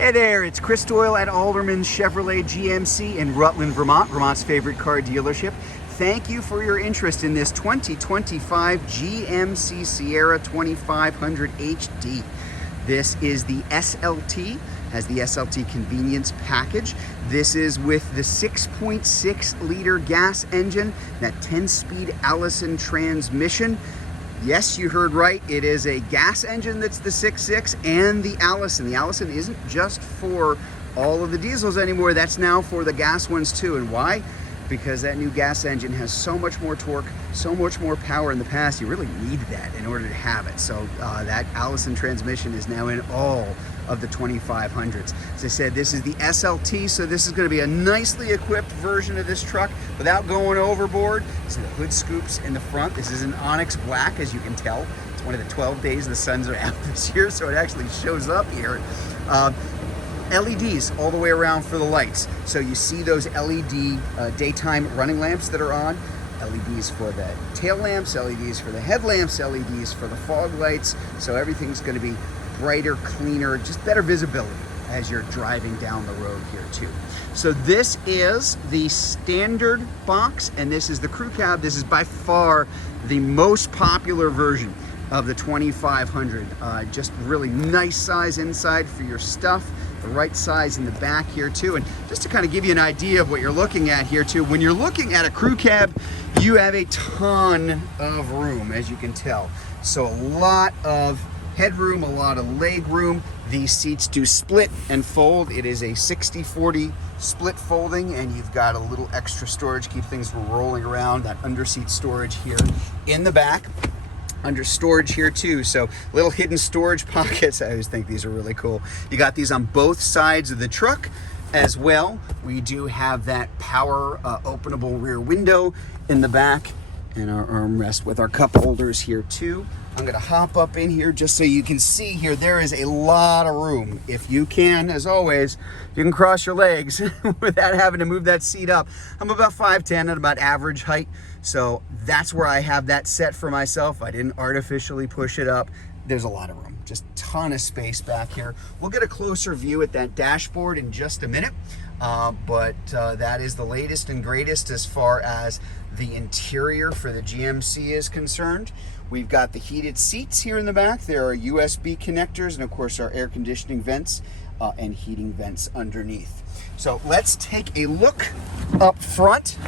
Hey there, it's Chris Doyle at Alderman Chevrolet GMC in Rutland, Vermont, Vermont's favorite car dealership. Thank you for your interest in this 2025 GMC Sierra 2500 HD. This is the SLT, has the SLT convenience package. This is with the 6.6 liter gas engine, that 10-speed Allison transmission. Yes, you heard right. It is a gas engine that's the 6.6 and the Allison. The Allison isn't just for all of the diesels anymore. That's now for the gas ones too. And why? Because that new gas engine has so much more torque, so much more power. In the past, you really need that in order to have it. So that Allison transmission is now in all of the 2500s. As I said, this is the SLT, so this is going to be a nicely equipped version of this truck without going overboard. See the hood scoops in the front. This is an onyx black, as you can tell. It's one of the 12 days the suns are out this year, so it actually shows up here. LEDs all the way around for the lights. So you see those LED daytime running lamps that are on. LEDs for the tail lamps, LEDs for the headlamps, LEDs for the fog lights. So everything's going to be brighter, cleaner, just better visibility as you're driving down the road here too. So this is the standard box and this is the crew cab. This is by far the most popular version of the 2500. Just really nice size inside for your stuff, the right size in the back here too. And just to kind of give you an idea of what you're looking at here too, when you're looking at a crew cab, you have a ton of room, as you can tell. So a lot of headroom, a lot of leg room. These seats do split and fold. It is a 60-40 split folding, and you've got a little extra storage, keep things from rolling around. That underseat storage here in the back. Under storage here too, so little hidden storage pockets. I always think these are really cool. You got these on both sides of the truck as well. We do have that power openable rear window in the back, and our armrest with our cup holders here too. I'm gonna hop up in here just so you can see here, there is a lot of room. If you can, as always, you can cross your legs without having to move that seat up. I'm about 5'10", at about average height. So that's where I have that set for myself. I didn't artificially push it up. There's a lot of room, just a ton of space back here. We'll get a closer view at that dashboard in just a minute. But that is the latest and greatest as far as the interior for the GMC is concerned. We've got the heated seats here in the back. There are USB connectors and of course our air conditioning vents and heating vents underneath. So let's take a look up front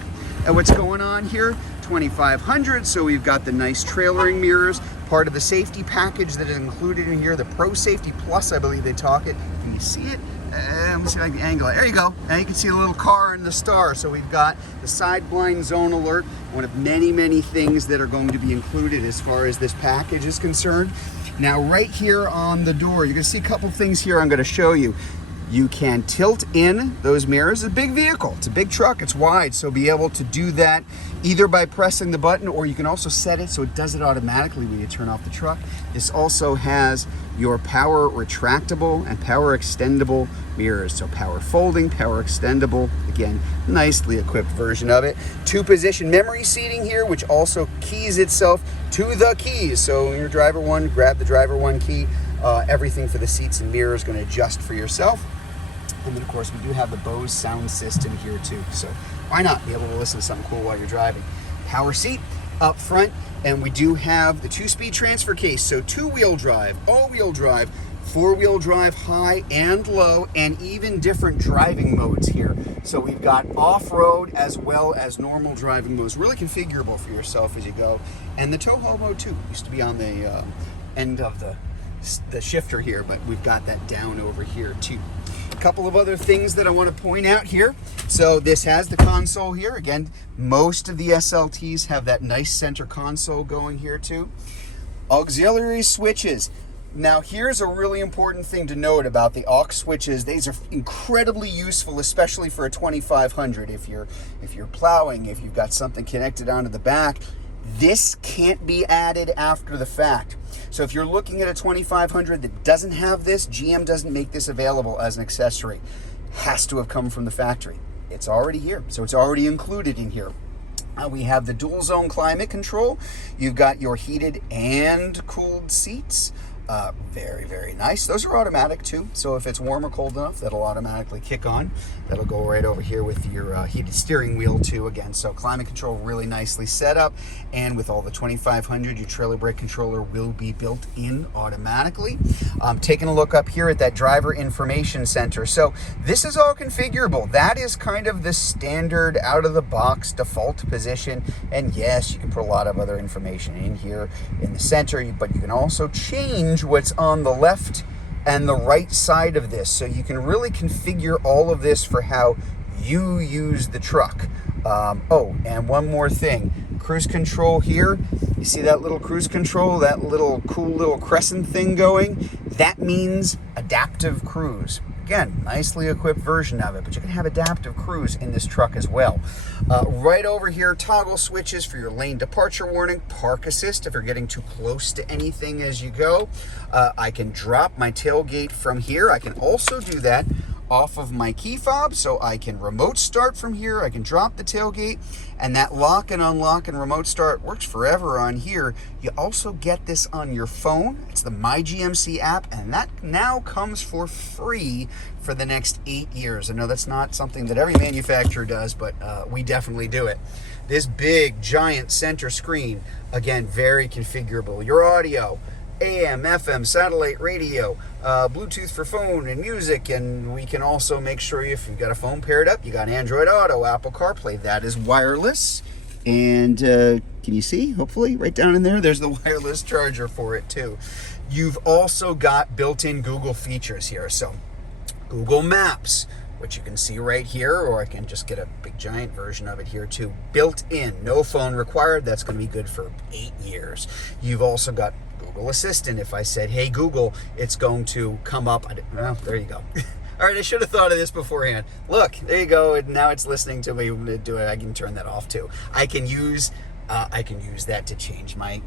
at what's going on here. 2500, so we've got the nice trailering mirrors, part of the safety package that is included in here, the Pro Safety Plus, I believe they talk it. Can you see it? Let me see if I can angle it. There you go. Now you can see the little car and the star. So we've got the side blind zone alert, one of many, many things that are going to be included as far as this package is concerned. Now right here on the door, you're gonna see a couple things here I'm gonna show you. You can tilt in those mirrors. It's a big vehicle, it's a big truck, it's wide, so be able to do that either by pressing the button, or you can also set it so it does it automatically when you turn off the truck. This also has your power retractable and power extendable mirrors. So power folding, power extendable, again, nicely equipped version of it. 2-position memory seating here, which also keys itself to the keys. So when you're driver one, grab the driver one key. Everything for the seats and mirrors is going to adjust for yourself. And then of course we do have the Bose sound system here too. So why not be able to listen to something cool while you're driving? Power seat up front, and we do have the 2-speed transfer case. So 2-wheel drive, all-wheel drive, 4-wheel drive, high and low, and even different driving modes here. So we've got off-road as well as normal driving modes, really configurable for yourself as you go. And the tow haul mode too, used to be on the end of the shifter here, but we've got that down over here too. A couple of other things that I want to point out here. So this has the console here. Again, most of the SLTs have that nice center console going here too. Auxiliary switches. Now here's a really important thing to note about the aux switches. These are incredibly useful, especially for a 2500. If you're plowing, if you've got something connected onto the back, this can't be added after the fact. So if you're looking at a 2500 that doesn't have this, GM doesn't make this available as an accessory. Has to have come from the factory. It's already here, so it's already included in here. We have the dual zone climate control. You've got your heated and cooled seats. Very, very nice. Those are automatic too, so if it's warm or cold enough, that'll automatically kick on. That'll go right over here with your heated steering wheel too, again. So climate control really nicely set up, and with all the 2500, your trailer brake controller will be built in automatically. Taking a look up here at that driver information center. So this is all configurable. That is kind of the standard out-of-the-box default position, and yes, you can put a lot of other information in here in the center, but you can also change what's on the left and the right side of this, so you can really configure all of this for how you use the truck. Oh, and one more thing, cruise control here. You see that little cruise control, that little cool little crescent thing going? That means adaptive cruise. Again, nicely equipped version of it, but you can have adaptive cruise in this truck as well. Right over here, toggle switches for your lane departure warning, park assist if you're getting too close to anything as you go. I can drop my tailgate from here. I can also do that off of my key fob, so I can remote start from here. I can drop the tailgate, and that lock and unlock and remote start works forever on here. You also get this on your phone. It's the My GMC app, and that now comes for free for the next 8 years. I know that's not something that every manufacturer does, but we definitely do it. This big giant center screen, again, very configurable. Your audio, AM, FM, satellite radio, Bluetooth for phone and music, and we can also make sure if you've got a phone paired up, you got Android Auto, Apple CarPlay, that is wireless. And can you see, hopefully, right down in there, there's the wireless charger for it too. You've also got built-in Google features here. So Google Maps, which you can see right here, or I can just get a big giant version of it here too. Built in, no phone required. That's going to be good for 8 years. You've also got Google Assistant. If I said, hey Google, it's going to come up. Well, there you go. All right, I should have thought of this beforehand. Look, there you go. And now it's listening to me do it. I can turn that off too. I can use that to change my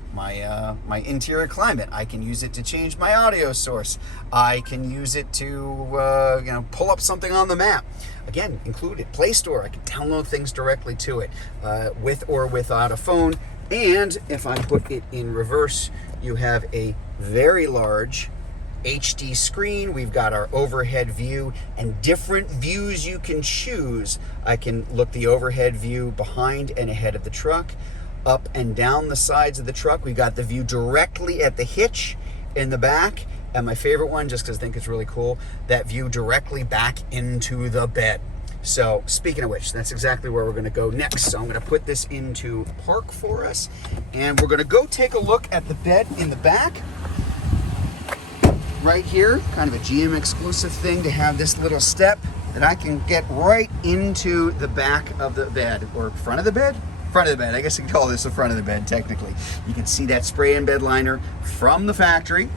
interior climate. I can use it to change my audio source. I can use it to pull up something on the map. Again, included Play Store. I can download things directly to it with or without a phone. And if I put it in reverse, you have a very large HD screen. We've got our overhead view and different views you can choose. I can look the overhead view behind and ahead of the truck, up and down the sides of the truck. We've got the view directly at the hitch in the back, and my favorite one, just because I think it's really cool, that view directly back into the bed. So speaking of which, that's exactly where we're going to go next. So I'm going to put this into park for us, and we're going to go take a look at the bed in the back. Right here, kind of a GM exclusive thing to have this little step that I can get right into the back of the bed, or front of the bed? Front of the bed. I guess you can call this the front of the bed technically. You can see that spray-in bed liner from the factory.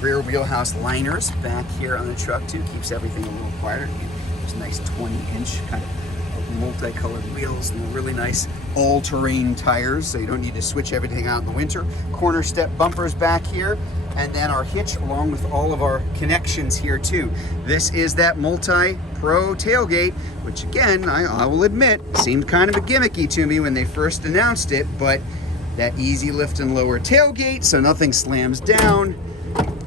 Rear wheelhouse liners back here on the truck too, keeps everything a little quieter. There's nice 20-inch kind of multicolored wheels and really nice all-terrain tires, so you don't need to switch everything out in the winter. Corner step bumpers back here, and then our hitch along with all of our connections here too. This is that multi-pro tailgate, which again, I will admit, seemed kind of a gimmicky to me when they first announced it, but that easy lift and lower tailgate, so nothing slams down.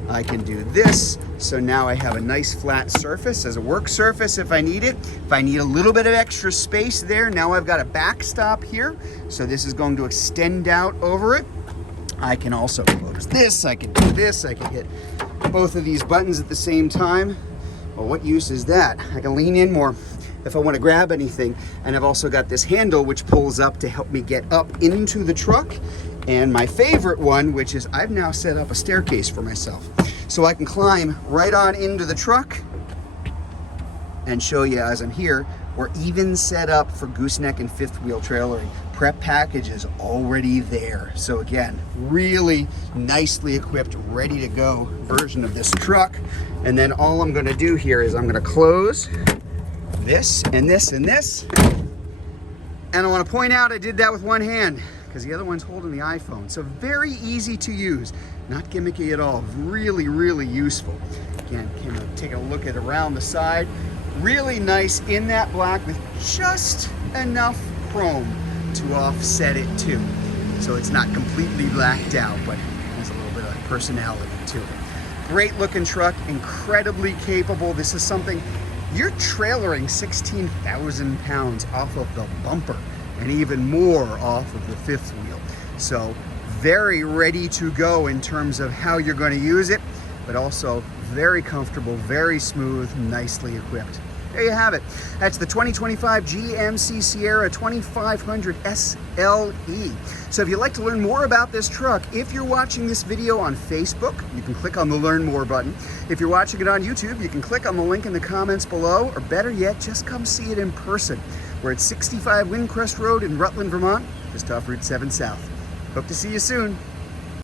I can do this, so now I have a nice flat surface as a work surface if I need it. If I need a little bit of extra space there, now I've got a backstop here, so this is going to extend out over it. I can also close this, I can do this, I can hit both of these buttons at the same time. Well, what use is that? I can lean in more if I want to grab anything, and I've also got this handle which pulls up to help me get up into the truck. And my favorite one, which is I've now set up a staircase for myself, so I can climb right on into the truck and show you as I'm here. We're even set up for gooseneck and fifth wheel trailering. Prep package is already there. So again, really nicely equipped, ready to go version of this truck. And then all I'm gonna do here is I'm gonna close this and this and this. And I wanna point out I did that with one hand because the other one's holding the iPhone. So very easy to use, not gimmicky at all. Really, really useful. Again, kind of taking a look at around the side. Really nice in that black with just enough chrome to offset it too. So it's not completely blacked out, but has a little bit of personality. to it. Great looking truck, incredibly capable. This is something, you're trailering 16,000 pounds off of the bumper and even more off of the fifth wheel. So very ready to go in terms of how you're going to use it, but also very comfortable, very smooth, nicely equipped. There you have it. That's the 2025 GMC Sierra 2500 SLE. So if you'd like to learn more about this truck, if you're watching this video on Facebook, you can click on the Learn More button. If you're watching it on YouTube, you can click on the link in the comments below, or better yet, just come see it in person. We're at 65 Windcrest Road in Rutland, Vermont, just off Route 7 South. Hope to see you soon.